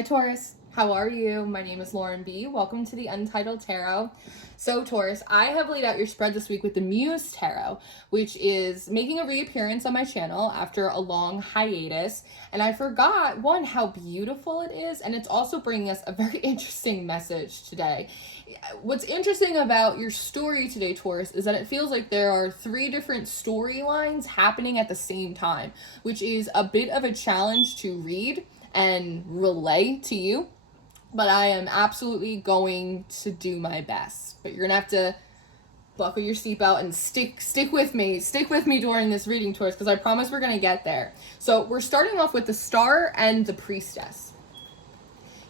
Hi Taurus, how are you? My name is Lauren B. Welcome to the Untitled Tarot. So Taurus, I have laid out your spread this week with the Muse Tarot, which is making a reappearance on my channel after a long hiatus. And I forgot, one, how beautiful it is, and it's also bringing us a very interesting message today. What's interesting about your story today, Taurus, is that it feels like there are three different storylines happening at the same time, which is a bit of a challenge to read and relay to you, but I am absolutely going to do my best. But you're gonna have to buckle your seatbelt and stick with me during this reading, Taurus, because I promise we're gonna get there. So we're starting off with the Star and the Priestess.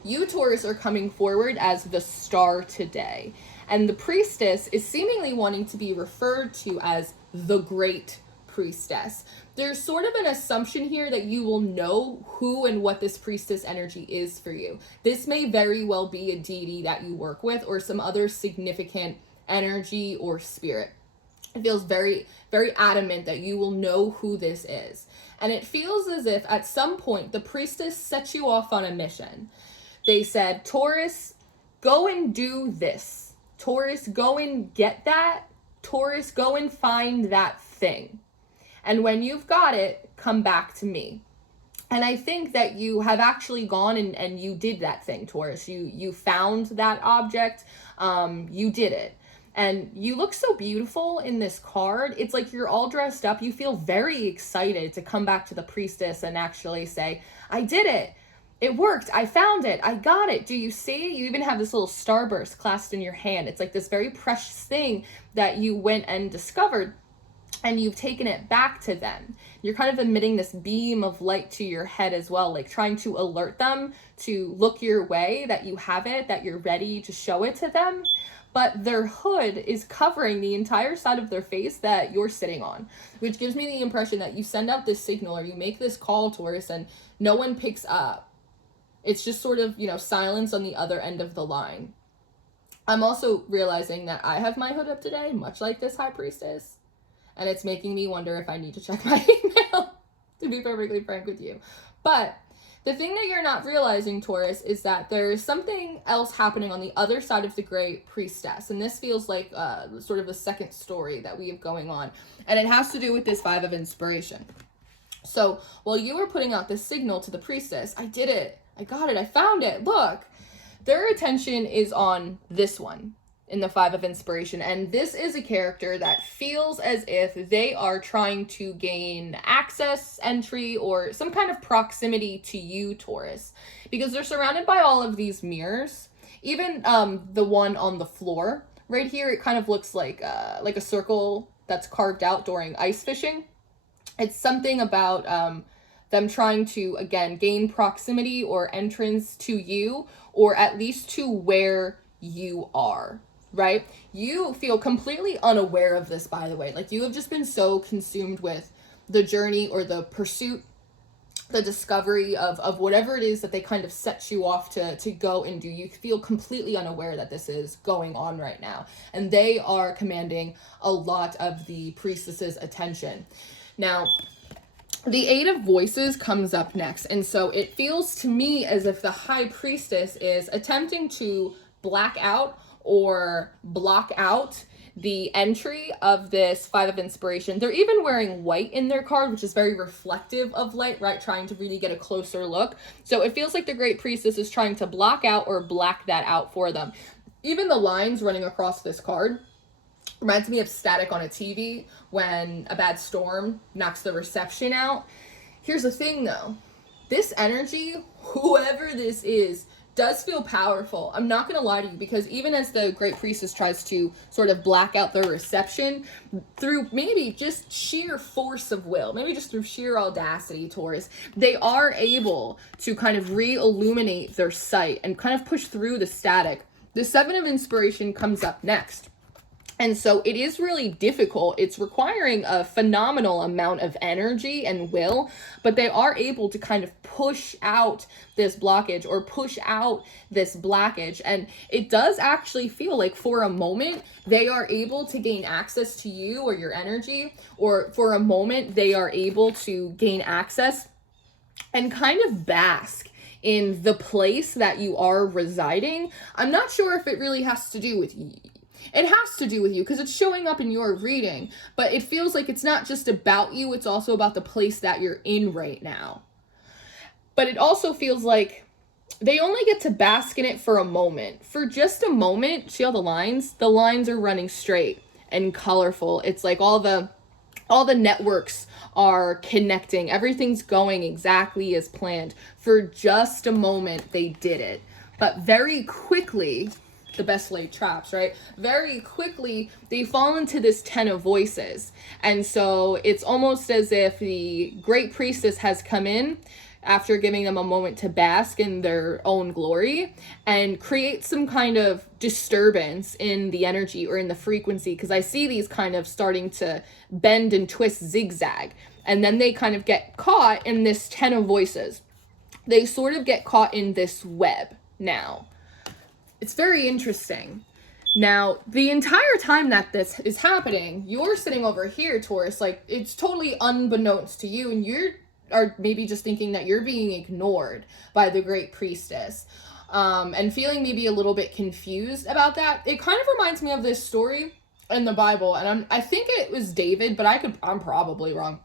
You, Taurus, are coming forward as the Star today, and the Priestess is seemingly wanting to be referred to as the Great Priestess. There's sort of an assumption here that you will know who and what this priestess energy is for you. This may very well be a deity that you work with or some other significant energy or spirit. It feels very, very adamant that you will know who this is. And it feels as if at some point the priestess set you off on a mission. They said, Taurus, go and do this. Taurus, go and get that. Taurus, go and find that thing. And when you've got it, come back to me. And I think that you have actually gone and you did that thing, Taurus. You found that object. You did it. And you look so beautiful in this card. It's like you're all dressed up. You feel very excited to come back to the priestess and actually say, I did it. It worked. I found it. I got it. Do you see? You even have this little starburst clasped in your hand. It's like this very precious thing that you went and discovered, and you've taken it back to them. You're kind of emitting this beam of light to your head as well, like trying to alert them to look your way, that you have it, that you're ready to show it to them. But their hood is covering the entire side of their face that you're sitting on, which gives me the impression that you send out this signal or you make this call, Taurus, and no one picks up. It's just sort of, silence on the other end of the line. I'm also realizing that I have my hood up today, much like this High Priestess. And it's making me wonder if I need to check my email, to be perfectly frank with you. But the thing that you're not realizing, Taurus, is that there's something else happening on the other side of the Great Priestess. And this feels like sort of the second story that we have going on. And it has to do with this Five of Inspiration. So while you were putting out this signal to the priestess, I did it. I got it. I found it. Look, their attention is on this one in the Five of Inspiration. And this is a character that feels as if they are trying to gain access, entry, or some kind of proximity to you, Taurus, because they're surrounded by all of these mirrors. Even the one on the floor right here, it kind of looks like a circle that's carved out during ice fishing. It's something about them trying to, again, gain proximity or entrance to you, or at least to where you are, right? You feel completely unaware of this, by the way. Like, you have just been so consumed with the journey or the pursuit, the discovery of whatever it is that they kind of set you off to go and do. You feel completely unaware that this is going on right now. And they are commanding a lot of the priestess's attention. Now, the Eight of Voices comes up next, and so it feels to me as if the High Priestess is attempting to black out or block out the entry of this Five of Inspiration. They're even wearing white in their card, which is very reflective of light, right? Trying to really get a closer look. So it feels like the Great Priestess is trying to block out or black that out for them. Even the lines running across this card reminds me of static on a TV when a bad storm knocks the reception out. Here's the thing though. This energy, whoever this is, does feel powerful. I'm not going to lie to you, because even as the Great Priestess tries to sort of black out their reception through maybe just sheer force of will, maybe just through sheer audacity, Taurus, they are able to kind of re-illuminate their sight and kind of push through the static. The Seven of Inspiration comes up next. And so it is really difficult. It's requiring a phenomenal amount of energy and will, but they are able to kind of push out this blockage or push out this blackage. And it does actually feel like for a moment, they are able to gain access to you or your energy, or for a moment, they are able to gain access and kind of bask in the place that you are residing. I'm not sure if it really has to do with you. It has to do with you because it's showing up in your reading, but it feels like it's not just about you, it's also about the place that you're in right now. But it also feels like they only get to bask in it for a moment. For just a moment, see all the lines? The lines are running straight and colorful. It's like all the networks are connecting. Everything's going exactly as planned. For just a moment, they did it. But very quickly, the best laid traps, right? Very quickly, they fall into this Ten of Voices. And so it's almost as if the Great Priestess has come in after giving them a moment to bask in their own glory and create some kind of disturbance in the energy or in the frequency, because I see these kind of starting to bend and twist, zigzag, and then they kind of get caught in this Ten of Voices. They sort of get caught in this web now. It's very interesting. Now, the entire time that this is happening, you're sitting over here, Taurus, like it's totally unbeknownst to you, and you're are maybe just thinking that you're being ignored by the Great Priestess, and feeling maybe a little bit confused about that. It kind of reminds me of this story in the Bible, and I think it was David, but I'm probably wrong.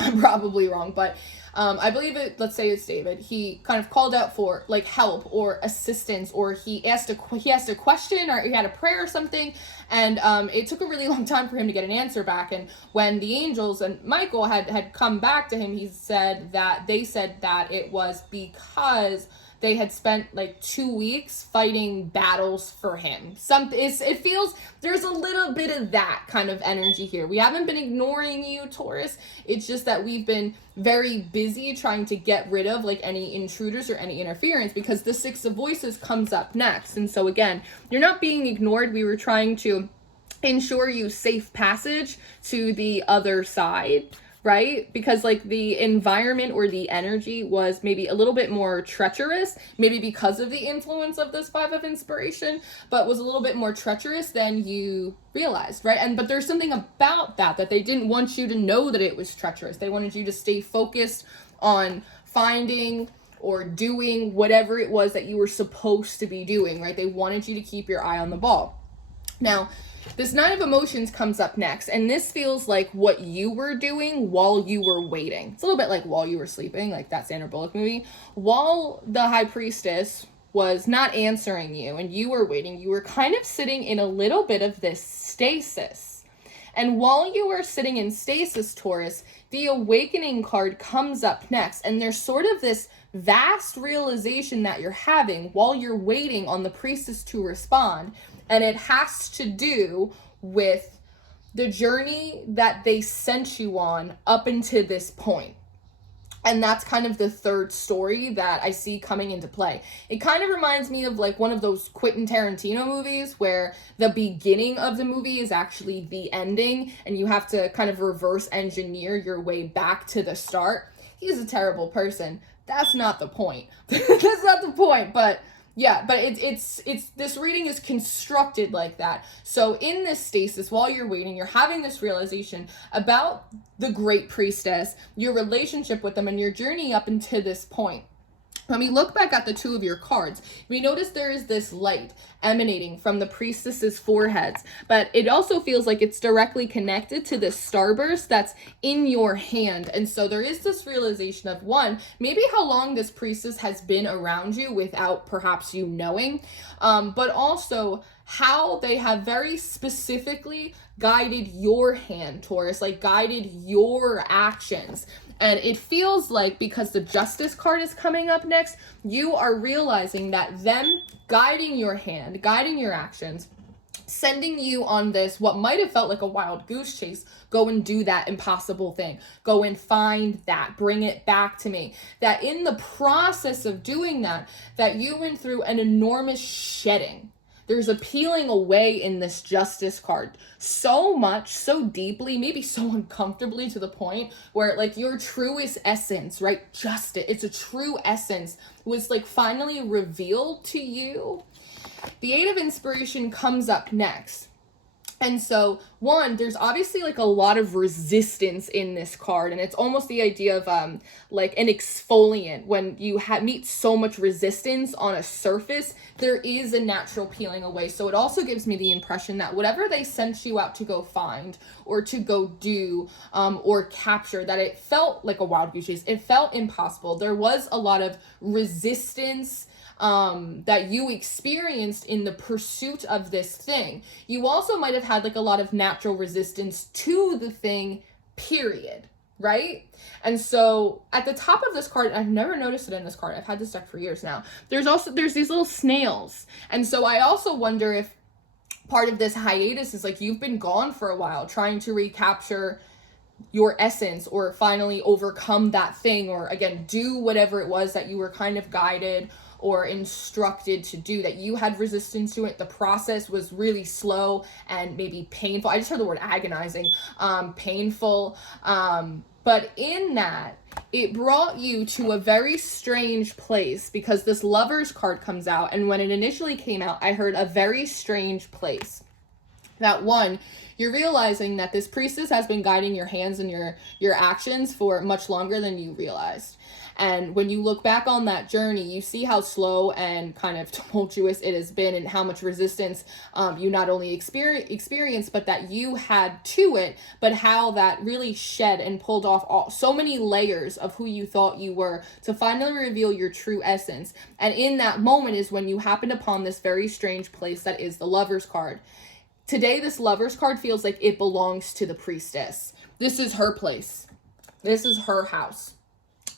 But I believe it, let's say it's David. He kind of called out for like help or assistance, or he asked a question, or he had a prayer or something, and it took a really long time for him to get an answer back. And when the angels and Michael had come back to him, they said that it was because they had spent like 2 weeks fighting battles for him. It feels there's a little bit of that kind of energy here. We haven't been ignoring you, Taurus. It's just that we've been very busy trying to get rid of like any intruders or any interference, because the Six of Voices comes up next. And so again, you're not being ignored. We were trying to ensure you safe passage to the other side, right? Because like the environment or the energy was maybe a little bit more treacherous, maybe because of the influence of this Five of Inspiration, but was a little bit more treacherous than you realized, right? But there's something about that they didn't want you to know that it was treacherous. They wanted you to stay focused on finding or doing whatever it was that you were supposed to be doing, right? They wanted you to keep your eye on the ball. Now, this Nine of Emotions comes up next, and this feels like what you were doing while you were waiting. It's a little bit like While You Were Sleeping, like that Sandra Bullock movie. While the High Priestess was not answering you and you were waiting, you were kind of sitting in a little bit of this stasis. And while you were sitting in stasis, Taurus, the Awakening card comes up next, and there's sort of this vast realization that you're having while you're waiting on the Priestess to respond. And it has to do with the journey that they sent you on up until this point. And that's kind of the third story that I see coming into play. It kind of reminds me of like one of those Quentin Tarantino movies where the beginning of the movie is actually the ending, and you have to kind of reverse engineer your way back to the start. He's a terrible person. That's not the point. That's not the point, but yeah, but it's this reading is constructed like that. So in this stasis, while you're waiting, you're having this realization about the Great Priestess, your relationship with them, and your journey up until this point. When we look back at the two of your cards, we notice there is this light emanating from the priestess's foreheads, but it also feels like it's directly connected to this starburst that's in your hand. And so there is this realization of, one, maybe how long this priestess has been around you without perhaps you knowing, but also how they have very specifically guided your hand, Taurus, like guided your actions. And it feels like, because the Justice card is coming up next, you are realizing that them guiding your hand, guiding your actions, sending you on this, what might have felt like a wild goose chase, go and do that impossible thing. Go and find that, bring it back to me. That in the process of doing that, that you went through an enormous shedding. There's a peeling away in this Justice card so much, so deeply, maybe so uncomfortably, to the point where like your truest essence, right? Justice, it's a true essence, was like finally revealed to you. The Eight of Inspiration comes up next. And so, one, there's obviously like a lot of resistance in this card, and it's almost the idea of like an exfoliant. When you meet so much resistance on a surface, there is a natural peeling away. So it also gives me the impression that whatever they sent you out to go find or to go do or capture, that it felt like a wild goose chase. It felt impossible. There was a lot of resistance that you experienced in the pursuit of this thing. You also might have had like a lot of natural resistance to the thing, period, right? And so at the top of this card, I've never noticed it in this card, I've had this deck for years now, there's these little snails. And so I also wonder if part of this hiatus is like you've been gone for a while trying to recapture your essence, or finally overcome that thing, or again do whatever it was that you were kind of guided or instructed to do, that you had resistance to it. The process was really slow and maybe painful. I just heard the word agonizing, painful. But in that, it brought you to a very strange place, because this Lover's card comes out, and when it initially came out, I heard a very strange place. That one, you're realizing that this priestess has been guiding your hands and your actions for much longer than you realized. And when you look back on that journey, you see how slow and kind of tumultuous it has been, and how much resistance you not only experienced, but that you had to it, but how that really shed and pulled off so many layers of who you thought you were to finally reveal your true essence. And in that moment is when you happened upon this very strange place that is the Lover's card. Today, this Lover's card feels like it belongs to the priestess. This is her place. This is her house.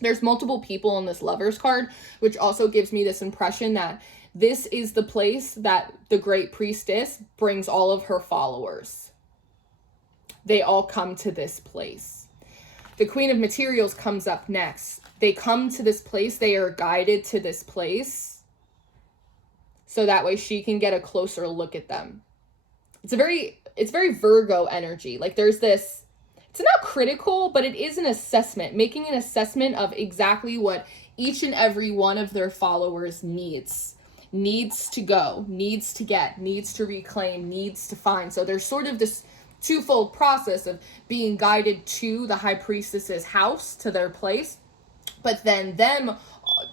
There's multiple people in this Lover's card, which also gives me this impression that this is the place that the Great Priestess brings all of her followers. They all come to this place. The Queen of Materials comes up next. They come to this place. They are guided to this place, so that way she can get a closer look at them. It's very Virgo energy. Like there's this, it's not critical, but it is an assessment, making an assessment of exactly what each and every one of their followers needs to go, needs to get, needs to reclaim, needs to find. So there's sort of this twofold process of being guided to the High Priestess's house, to their place, but then them,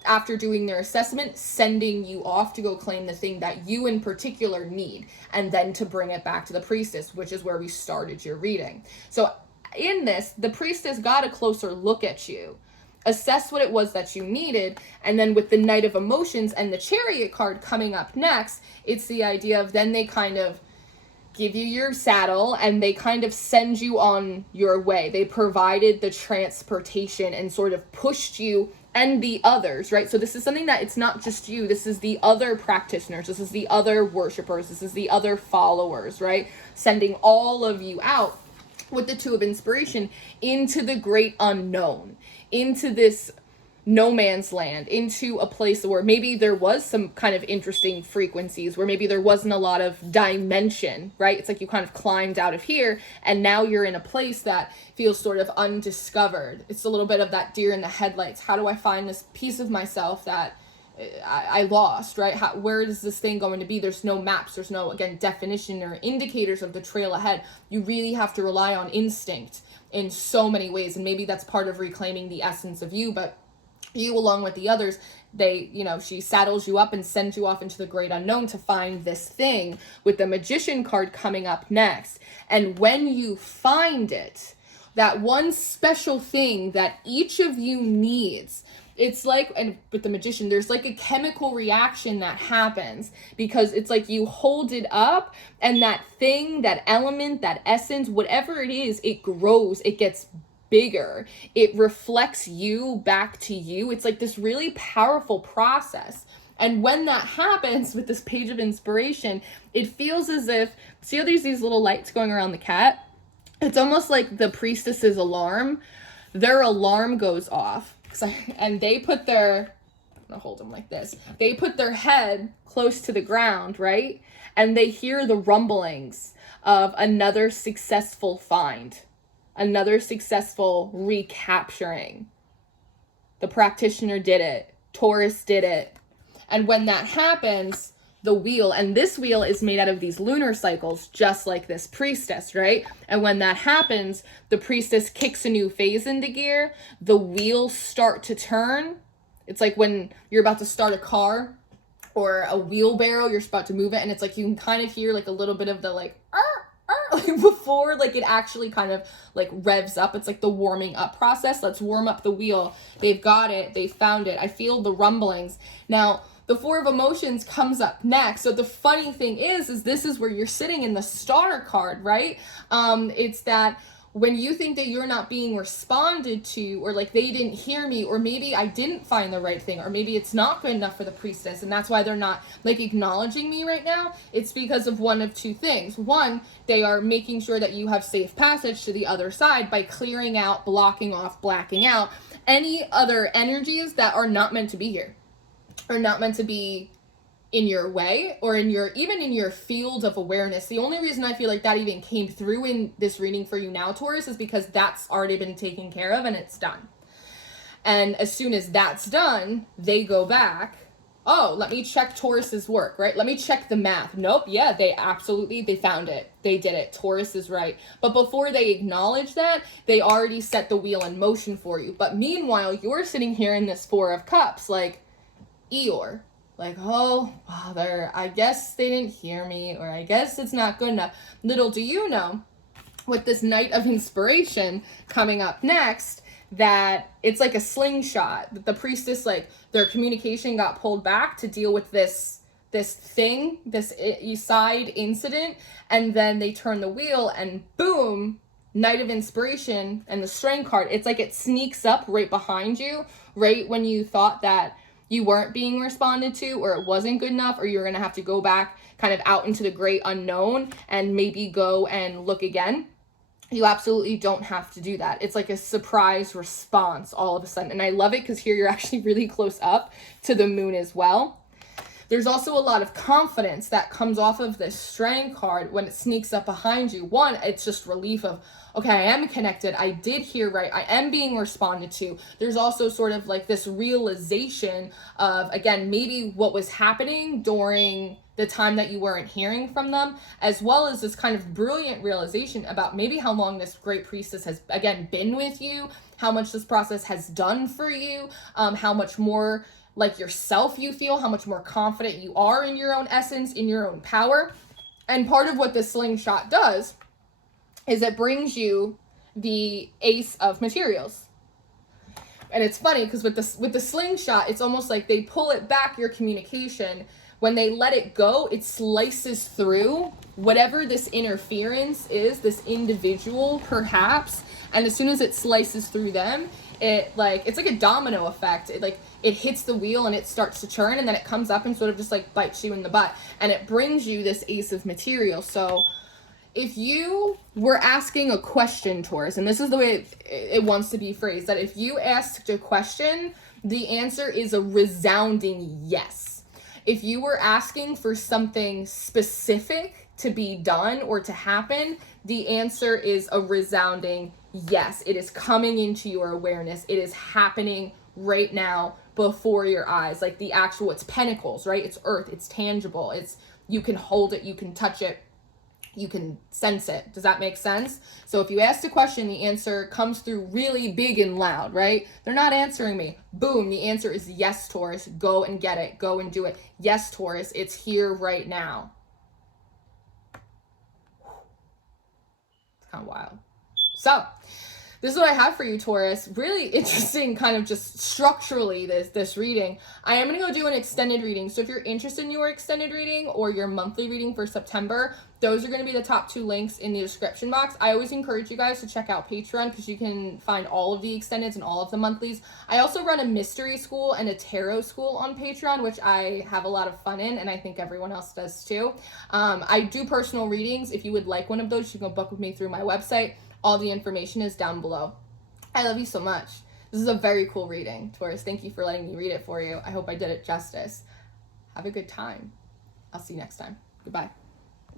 after doing their assessment, sending you off to go claim the thing that you in particular need, and then to bring it back to the priestess, which is where we started your reading. So in this, the priestess got a closer look at you, assess what it was that you needed, and then with the Knight of Emotions and the Chariot card coming up next, it's the idea of then they kind of give you your saddle and they kind of send you on your way. They provided the transportation and sort of pushed you and the others, right? So this is something that it's not just you. This is the other practitioners. This is the other worshipers. This is the other followers, right? Sending all of you out with the Two of Inspiration into the great unknown, into this no man's land, into a place where maybe there was some kind of interesting frequencies, where maybe there wasn't a lot of dimension, right? It's like you kind of climbed out of here and now you're in a place that feels sort of undiscovered. It's a little bit of that deer in the headlights. How do I find this piece of myself that I lost, right? Where is this thing going to be? There's no maps. There's no, again, definition or indicators of the trail ahead. You really have to rely on instinct in so many ways. And maybe that's part of reclaiming the essence of you, but you, along with the others, they, she saddles you up and sends you off into the great unknown to find this thing, with the Magician card coming up next. And when you find it, that one special thing that each of you needs, it's like, and with the Magician, there's like a chemical reaction that happens, because it's like you hold it up and that thing, that element, that essence, whatever it is, it grows, it gets bigger, it reflects you back to you. It's like this really powerful process. And when that happens with this Page of Inspiration, it feels as if, see how there's these little lights going around the cat? It's almost like the priestess's alarm. Their alarm goes off. And they put their, I'm gonna hold them like this. They put their head close to the ground, right? And they hear the rumblings of another successful find. Another successful recapturing. The practitioner did it. Taurus did it. And when that happens, the wheel, and this wheel is made out of these lunar cycles, just like this priestess, right? And when that happens, the priestess kicks a new phase into gear, the wheels start to turn. It's like when you're about to start a car or a wheelbarrow, you're about to move it, and it's like you can kind of hear like a little bit of the like like before like it actually kind of like revs up. It's like the warming up process. Let's warm up the wheel. They've got it. They found it. I feel the rumblings. Now, the Four of Emotions comes up next. So the funny thing is this is where you're sitting in the Star card, right? It's that when you think that you're not being responded to, or like they didn't hear me, or maybe I didn't find the right thing, or maybe it's not good enough for the priestess, and that's why they're not like acknowledging me right now, it's because of one of two things. One, they are making sure that you have safe passage to the other side by clearing out, blocking off, blacking out any other energies that are not meant to be here, or not meant to be in your way, or in your, even in your field of awareness. The only reason I feel like that even came through in this reading for you now, Taurus, is because that's already been taken care of and it's done. And as soon as that's done, they go back, oh, let me check Taurus's work, right? Let me check the math. Nope, yeah, they found it. They did it. Taurus is right. But before they acknowledge that, they already set the wheel in motion for you. But meanwhile, you're sitting here in this Four of Cups, like Eeyore. Like, oh, Father, I guess they didn't hear me, or I guess it's not good enough. Little do you know, with this Knight of Inspiration coming up next, that it's like a slingshot. The priestess, like, their communication got pulled back to deal with this thing, this side incident, and then they turn the wheel, and boom, Knight of Inspiration and the Strength card. It's like it sneaks up right behind you, right when you thought that you weren't being responded to, or it wasn't good enough, or you're going to have to go back kind of out into the great unknown and maybe go and look again. You absolutely don't have to do that. It's like a surprise response all of a sudden. And I love it because here you're actually really close up to the moon as well. There's also a lot of confidence that comes off of this Strength card when it sneaks up behind you. One, it's just relief of, okay, I am connected. I did hear right. I am being responded to. There's also sort of like this realization of, again, maybe what was happening during the time that you weren't hearing from them, as well as this kind of brilliant realization about maybe how long this Great Priestess has, again, been with you, how much this process has done for you, how much more like yourself you feel, how much more confident you are in your own essence, in your own power. And part of what the slingshot does is it brings you the Ace of Materials. And it's funny because with the slingshot, it's almost like they pull it back, your communication. When they let it go, it slices through whatever this interference is, this individual perhaps, and as soon as it slices through them, it's like a domino effect. It hits the wheel and it starts to turn, and then it comes up and sort of just like bites you in the butt, and it brings you this Ace of Materials. So if you were asking a question, Taurus, and this is the way it wants to be phrased, that if you asked a question, the answer is a resounding yes. If you were asking for something specific to be done or to happen, the answer is a resounding yes. It is coming into your awareness. It is happening right now before your eyes. Like the actual, it's pentacles, right? It's earth, it's tangible. It's, you can hold it, you can touch it, you can sense it. Does that make sense? So if you asked a question, the answer comes through really big and loud, right? They're not answering me. Boom, the answer is yes, Taurus. Go and get it. Go and do it. Yes, Taurus, it's here right now. It's kind of wild. So this is what I have for you, Taurus. Really interesting, kind of just structurally, this reading. I am going to go do an extended reading. So if you're interested in your extended reading or your monthly reading for September, those are going to be the top 2 links in the description box. I always encourage you guys to check out Patreon because you can find all of the extendeds and all of the monthlies. I also run a mystery school and a tarot school on Patreon, which I have a lot of fun in, and I think everyone else does too. I do personal readings. If you would like one of those, you can book with me through my website. All the information is down below. I love you so much. This is a very cool reading, Taurus. Thank you for letting me read it for you. I hope I did it justice. Have a good time. I'll see you next time. Goodbye.